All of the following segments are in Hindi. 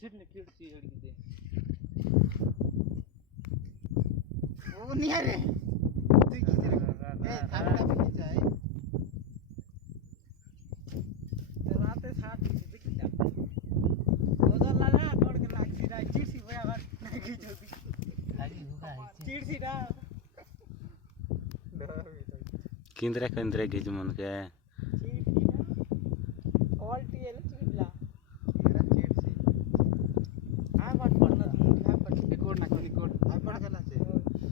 सिडने खिड़की हड़ी दे ओ नहीं रे तू खींच रे ए थापड़ा पे खींचा है राते साथ दिख जा ओदर लाला कोड के लाग सी राई चिड़सी भया बार नहीं खींचोती खाली हुआ है चिड़सी ना किंद्रे किंद्रे घिच मन के चिड़सी ना ऑल्टी है चिड़ला मेरा चिड़सी आ बात पढ़ना तुम पर कोड ना कोड आ पढ़ गला से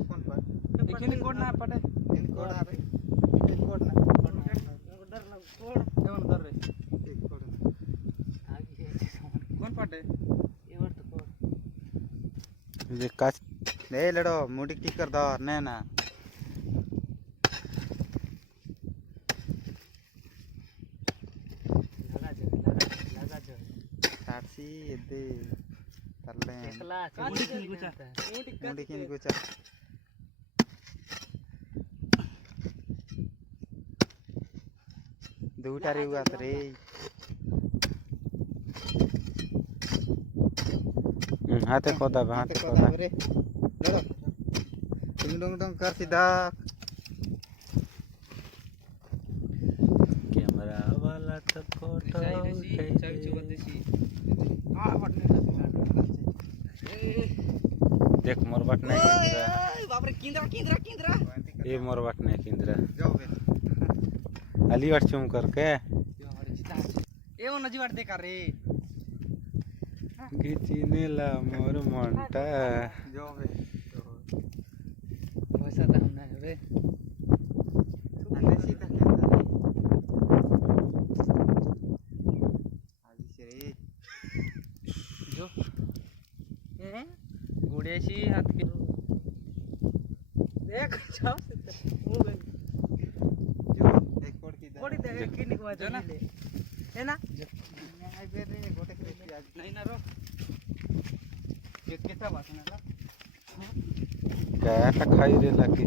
कौन पर देखिए कोड ना पढ़े इन कोड आ रे कोड ना डर ना कोड एवन डर रे एक कोड आगे कौन पढ़े ये वर्ड तो कोड ये काच ले लड़ो मुड़ी की कर दो ने ना साक्षी दे तरले मुड़ी की गुचा दूटा रे हुआ रे हाथे खोदा रे लड़ो डिंग डोंग कर सीधा कैमरा वाला तो फोटो देख मोर बट नहीं किंद्रा बाप रे किंद्रा ये मोर बट नहीं किंद्रा जाओ बे अली वाट चुम करके ए वो नजी वाट देखा रे घिचने ला मोर मंटा जाओ बे वैसा तो हम नहीं रे अंदर सीधा कहता आज से रे जो हैं गुड़ेशी हाथ के देख जाओ वो बे जो एक कोड दे किन को जो ना है ना आई बे रे गोटे के आज नहीं ना रो कितना वासना ला क्या खाई रे लकी